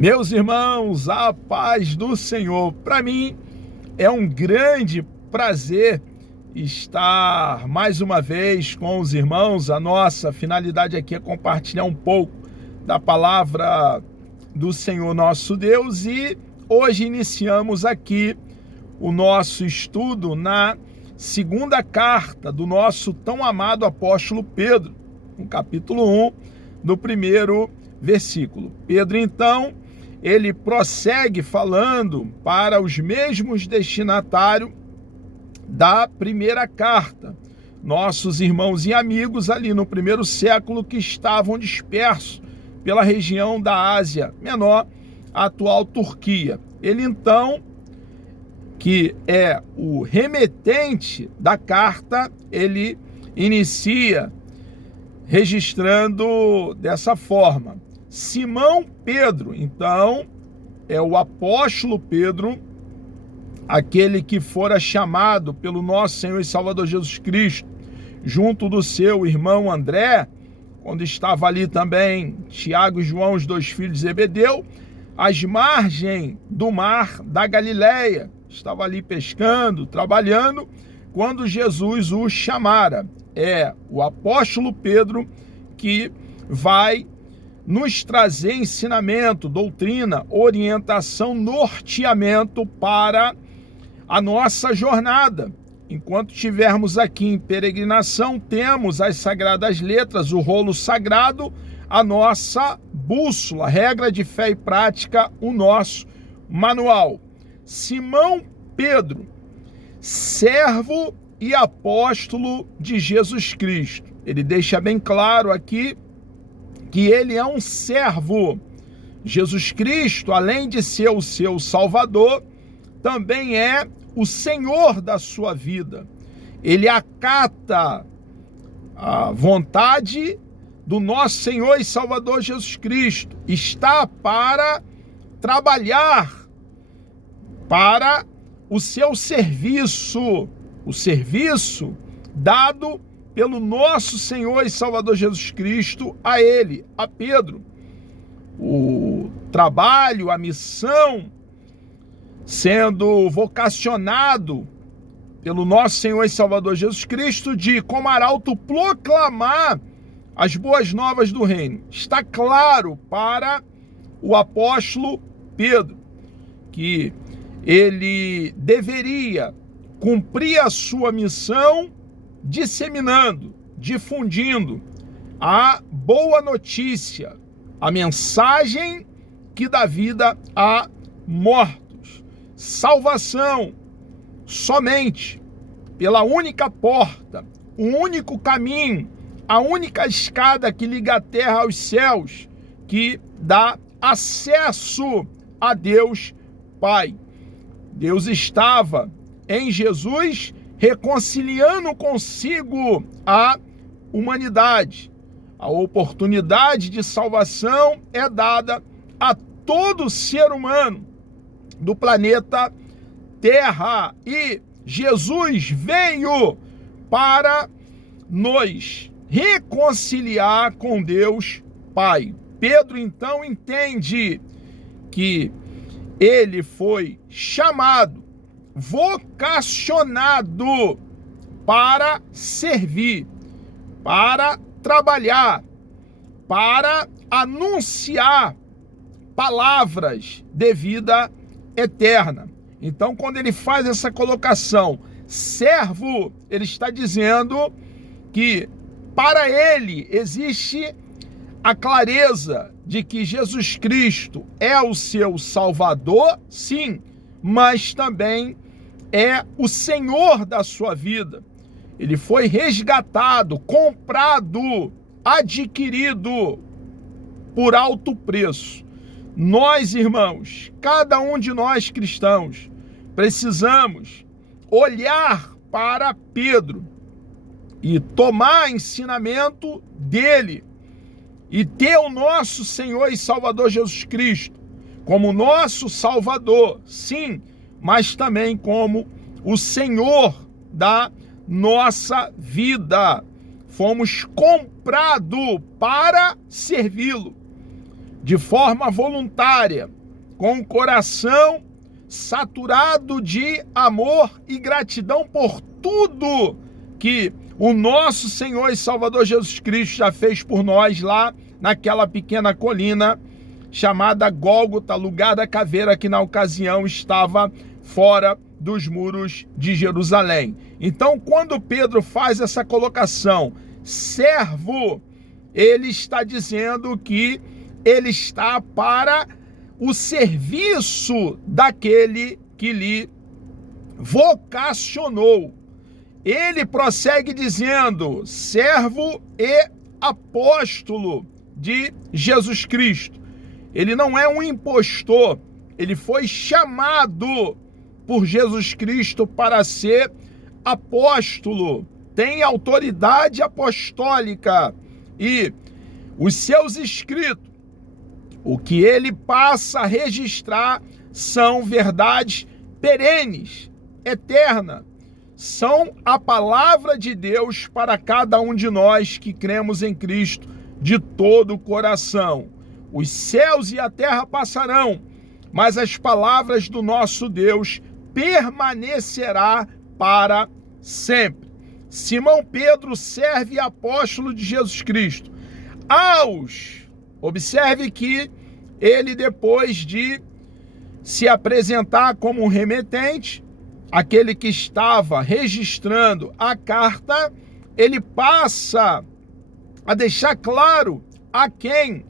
Meus irmãos, a paz do Senhor. Para mim é um grande prazer estar mais uma vez com os irmãos. A nossa finalidade aqui é compartilhar um pouco da palavra do Senhor nosso Deus, e hoje iniciamos aqui o nosso estudo na segunda carta do nosso tão amado apóstolo Pedro, no capítulo 1, no primeiro versículo. Pedro, então, ele prossegue falando para os mesmos destinatários da primeira carta, nossos irmãos e amigos ali no primeiro século que estavam dispersos pela região da Ásia Menor, a atual Turquia. Ele então, que é o remetente da carta, ele inicia registrando dessa forma: Simão Pedro. Então, é o apóstolo Pedro, aquele que fora chamado pelo nosso Senhor e Salvador Jesus Cristo, junto do seu irmão André, quando estava ali também Tiago e João, os dois filhos de Zebedeu, às margens do mar da Galileia. Estava ali pescando, trabalhando, quando Jesus o chamara. É o apóstolo Pedro que vai nos trazer ensinamento, doutrina, orientação, norteamento para a nossa jornada. Enquanto estivermos aqui em peregrinação, temos as sagradas letras, o rolo sagrado, a nossa bússola, regra de fé e prática, o nosso manual. Simão Pedro, servo e apóstolo de Jesus Cristo. Ele deixa bem claro aqui que ele é um servo. Jesus Cristo, além de ser o seu Salvador, também é o Senhor da sua vida. Ele acata a vontade do nosso Senhor e Salvador Jesus Cristo. Está para trabalhar para o seu serviço, o serviço dado pelo nosso Senhor e Salvador Jesus Cristo a ele, a Pedro. O trabalho, a missão, sendo vocacionado pelo nosso Senhor e Salvador Jesus Cristo de, como arauto, proclamar as boas novas do reino. Está claro para o apóstolo Pedro que ele deveria cumprir a sua missão disseminando, difundindo a boa notícia, a mensagem que dá vida a mortos. Salvação somente pela única porta, o único caminho, a única escada que liga a terra aos céus, que dá acesso a Deus Pai. Deus estava em Jesus reconciliando consigo a humanidade. A oportunidade de salvação é dada a todo ser humano do planeta Terra, e Jesus veio para nos reconciliar com Deus Pai. Pedro então entende que ele foi chamado, vocacionado para servir, para trabalhar, para anunciar palavras de vida eterna. Então, quando ele faz essa colocação, servo, ele está dizendo que para ele existe a clareza de que Jesus Cristo é o seu Salvador, sim, mas também é o Senhor da sua vida. Ele foi resgatado, comprado, adquirido por alto preço. Nós, irmãos, cada um de nós cristãos, precisamos olhar para Pedro e tomar ensinamento dele e ter o nosso Senhor e Salvador Jesus Cristo como nosso Salvador, sim, mas também como o Senhor da nossa vida. Fomos comprados para servi-lo. de forma voluntária, com o coração saturado de amor e gratidão por tudo que o nosso Senhor e Salvador Jesus Cristo já fez por nós lá naquela pequena colina chamada Gólgota, lugar da caveira, que na ocasião estava fora dos muros de Jerusalém. Então, quando Pedro faz essa colocação, servo, ele está dizendo que ele está para o serviço daquele que lhe vocacionou. Ele prossegue dizendo, servo e apóstolo de Jesus Cristo. Ele não é um impostor, ele foi chamado por Jesus Cristo para ser apóstolo, tem autoridade apostólica e os seus escritos, o que ele passa a registrar são verdades perenes, eternas, são a palavra de Deus para cada um de nós que cremos em Cristo de todo o coração. Os céus e a terra passarão, mas as palavras do nosso Deus permanecerá para sempre. Simão Pedro, servo e apóstolo de Jesus Cristo. Observe que ele, depois de se apresentar como um remetente, aquele que estava registrando a carta, ele passa a deixar claro a quem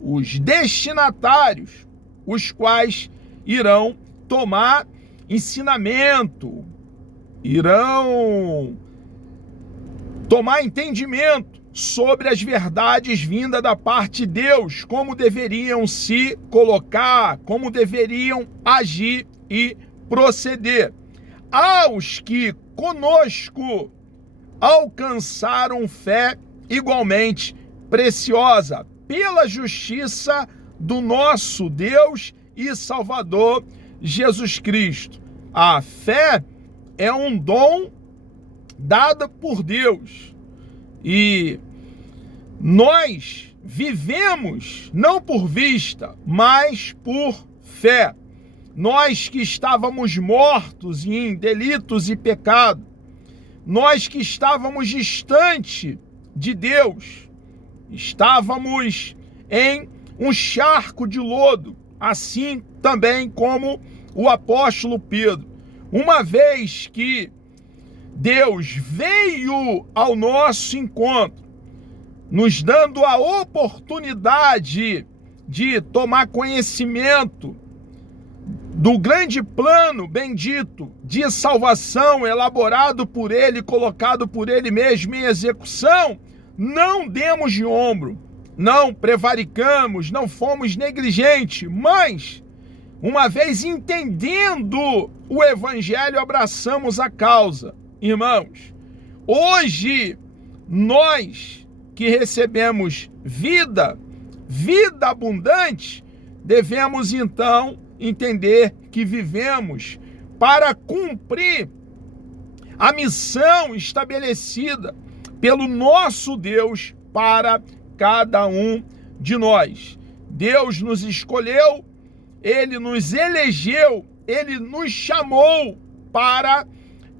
os destinatários, os quais irão tomar ensinamento, irão tomar entendimento sobre as verdades vindas da parte de Deus, como deveriam se colocar, como deveriam agir e proceder. Aos que conosco alcançaram fé igualmente preciosa, pela justiça do nosso Deus e Salvador Jesus Cristo. A fé é um dom dado por Deus e nós vivemos não por vista, mas por fé. Nós que estávamos mortos em delitos e pecado, nós que estávamos distante de Deus, estávamos em um charco de lodo, assim também como o apóstolo Pedro. Uma vez que Deus veio ao nosso encontro, nos dando a oportunidade de tomar conhecimento do grande plano bendito de salvação elaborado por Ele, colocado por Ele mesmo em execução, não demos de ombro, não prevaricamos, não fomos negligentes, mas, uma vez entendendo o Evangelho, abraçamos a causa. Irmãos, hoje, nós que recebemos vida abundante, devemos então entender que vivemos para cumprir a missão estabelecida pelo nosso Deus para cada um de nós. Deus nos escolheu, Ele nos elegeu, Ele nos chamou para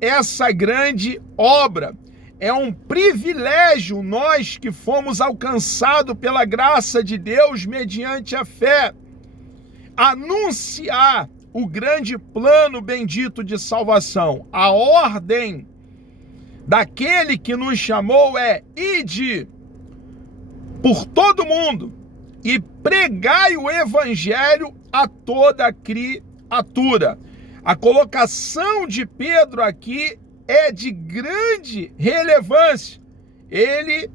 essa grande obra. É um privilégio nós que fomos alcançados pela graça de Deus mediante a fé, anunciar o grande plano bendito de salvação. A ordem daquele que nos chamou é: ide por todo mundo e pregai o evangelho a toda criatura. A colocação de Pedro aqui é de grande relevância. Ele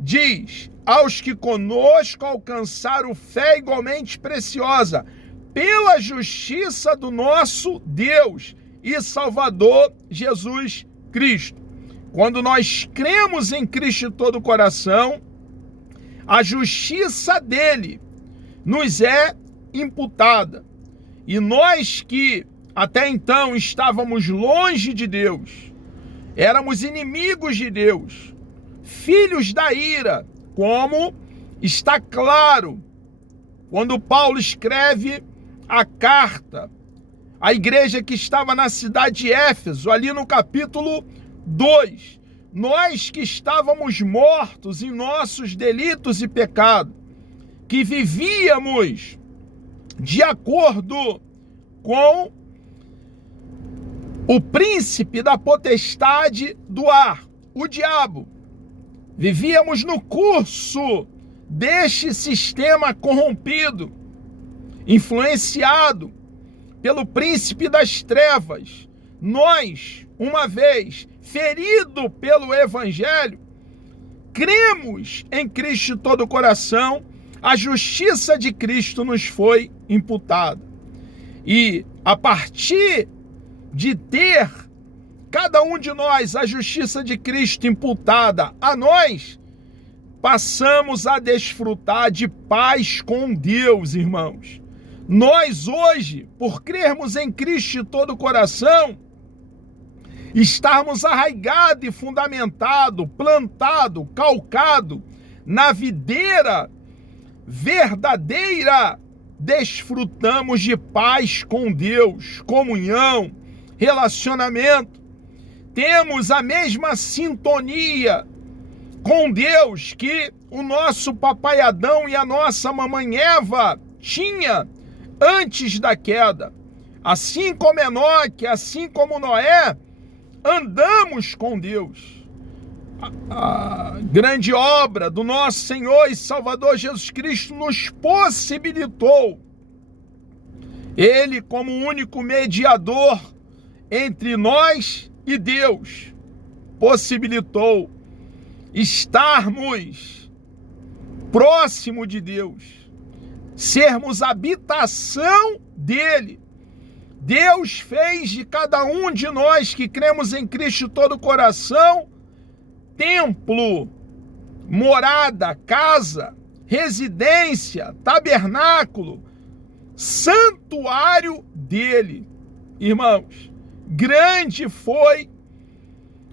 diz: aos que conosco alcançaram fé igualmente preciosa, pela justiça do nosso Deus e Salvador Jesus Cristo. Quando nós cremos em Cristo de todo o coração, a justiça dele nos é imputada. E nós que até então estávamos longe de Deus, éramos inimigos de Deus, filhos da ira, como está claro quando Paulo escreve a carta à igreja que estava na cidade de Éfeso, ali no capítulo 2, nós que estávamos mortos em nossos delitos e pecados, que vivíamos de acordo com o príncipe da potestade do ar, o diabo. Vivíamos no curso deste sistema corrompido, influenciado pelo príncipe das trevas. Nós, uma vez ferido pelo evangelho, cremos em Cristo de todo o coração, a justiça de Cristo nos foi imputada. E a partir de ter cada um de nós a justiça de Cristo imputada a nós, passamos a desfrutar de paz com Deus, irmãos. Nós hoje, por crermos em Cristo de todo o coração, estarmos arraigados e fundamentados, plantados, calcados na videira verdadeira, desfrutamos de paz com Deus, comunhão, relacionamento. Temos a mesma sintonia com Deus que o nosso papai Adão e a nossa mamãe Eva tinha antes da queda. Assim como Enoque, assim como Noé, andamos com Deus. A grande obra do nosso Senhor e Salvador Jesus Cristo nos possibilitou, Ele como único mediador entre nós e Deus, possibilitou estarmos próximo de Deus, sermos habitação dEle. Deus fez de cada um de nós que cremos em Cristo de todo o coração templo, morada, casa, residência, tabernáculo, santuário dele. Irmãos, grande foi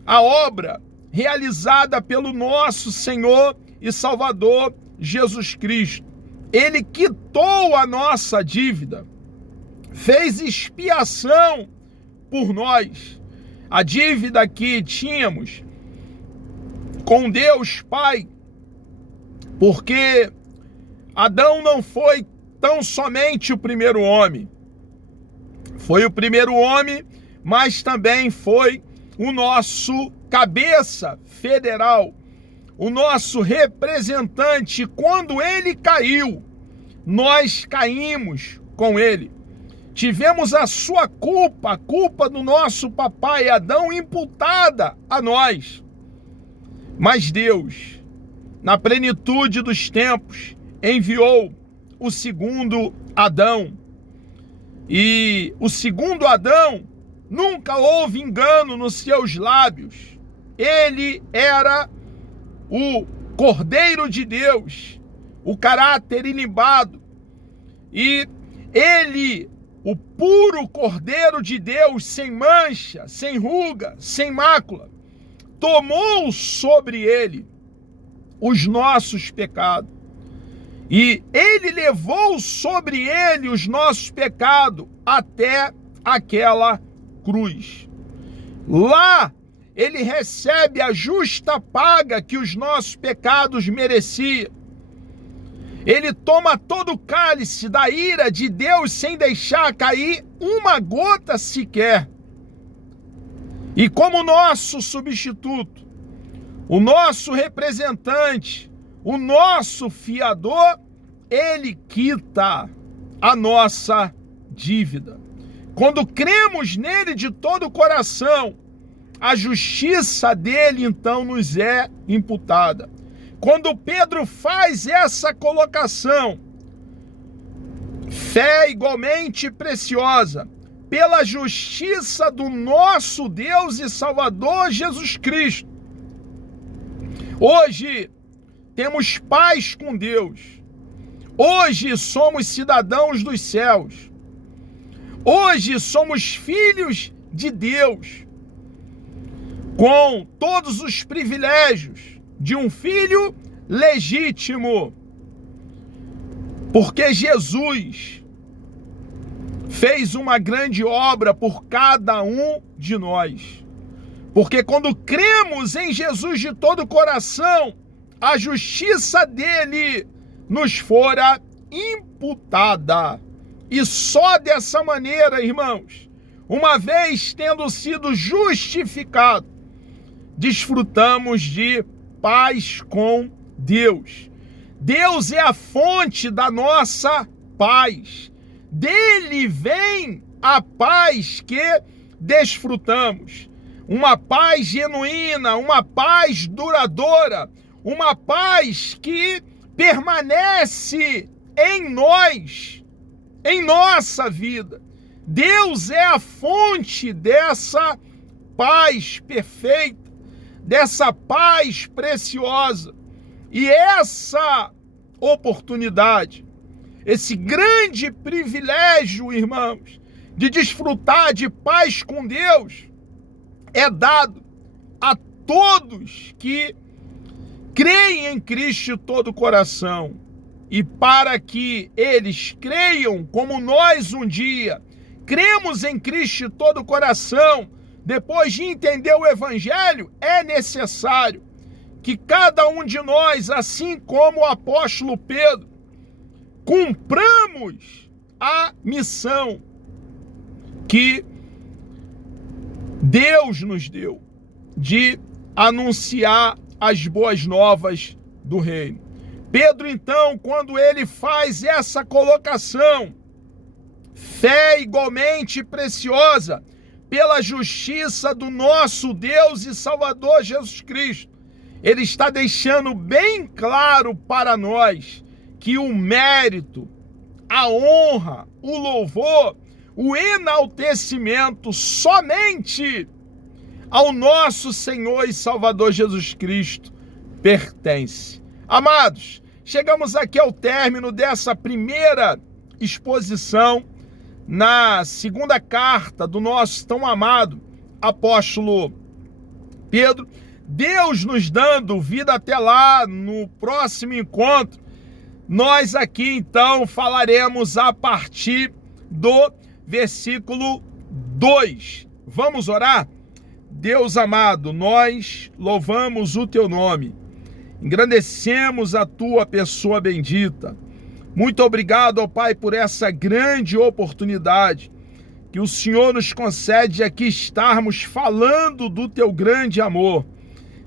a obra realizada pelo nosso Senhor e Salvador Jesus Cristo. Ele quitou a nossa dívida, fez expiação por nós. A dívida que tínhamos com Deus Pai, porque Adão não foi tão somente o primeiro homem. Foi o primeiro homem, mas também foi o nosso cabeça federal, o nosso representante. Quando ele caiu, nós caímos com ele. Tivemos a sua culpa, a culpa do nosso papai Adão imputada a nós. Mas Deus, na plenitude dos tempos, enviou o segundo Adão. E o segundo Adão nunca houve engano nos seus lábios. Ele era o Cordeiro de Deus, o caráter ilibado. E ele, o puro Cordeiro de Deus, sem mancha, sem ruga, sem mácula, tomou sobre ele os nossos pecados. E ele levou sobre ele os nossos pecados até aquela cruz. Lá ele recebe a justa paga que os nossos pecados mereciam. Ele toma todo o cálice da ira de Deus sem deixar cair uma gota sequer. E como nosso substituto, o nosso representante, o nosso fiador, ele quita a nossa dívida. Quando cremos nele de todo o coração, a justiça dele então nos é imputada. Quando Pedro faz essa colocação, fé igualmente preciosa, pela justiça do nosso Deus e Salvador Jesus Cristo. Hoje temos paz com Deus. Hoje somos cidadãos dos céus. Hoje somos filhos de Deus, com todos os privilégios de um filho legítimo. Porque Jesus fez uma grande obra por cada um de nós. Porque quando cremos em Jesus de todo o coração, a justiça dele nos fora imputada. E só dessa maneira, irmãos, uma vez tendo sido justificado, desfrutamos de paz com Deus. Deus é a fonte da nossa paz. Dele vem a paz que desfrutamos. Uma paz genuína, uma paz duradoura, uma paz que permanece em nós, em nossa vida. Deus é a fonte dessa paz perfeita, dessa paz preciosa. E essa oportunidade, esse grande privilégio, irmãos, de desfrutar de paz com Deus, é dado a todos que creem em Cristo de todo o coração. E para que eles creiam como nós um dia cremos em Cristo de todo o coração, depois de entender o Evangelho, é necessário que cada um de nós, assim como o apóstolo Pedro, cumpramos a missão que Deus nos deu de anunciar as boas novas do reino. Pedro, então, quando ele faz essa colocação, fé igualmente preciosa pela justiça do nosso Deus e Salvador Jesus Cristo, ele está deixando bem claro para nós que o mérito, a honra, o louvor, o enaltecimento somente ao nosso Senhor e Salvador Jesus Cristo pertence. Amados, chegamos aqui ao término dessa primeira exposição na segunda carta do nosso tão amado apóstolo Pedro. Deus nos dando vida até lá, no próximo encontro, nós aqui então falaremos a partir do versículo 2. Vamos orar? Deus amado, nós louvamos o teu nome, engrandecemos a tua pessoa bendita. Muito obrigado, ó Pai, por essa grande oportunidade que o Senhor nos concede aqui estarmos falando do teu grande amor.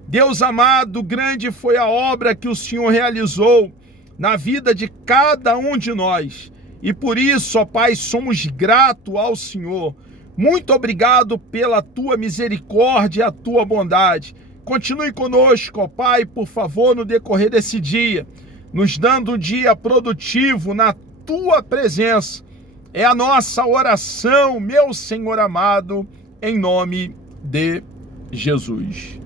Deus amado, grande foi a obra que o Senhor realizou na vida de cada um de nós. E por isso, ó Pai, somos gratos ao Senhor. Muito obrigado pela tua misericórdia e a tua bondade. Continue conosco, ó Pai, por favor, no decorrer desse dia, nos dando um dia produtivo na tua presença. É a nossa oração, meu Senhor amado, em nome de Jesus.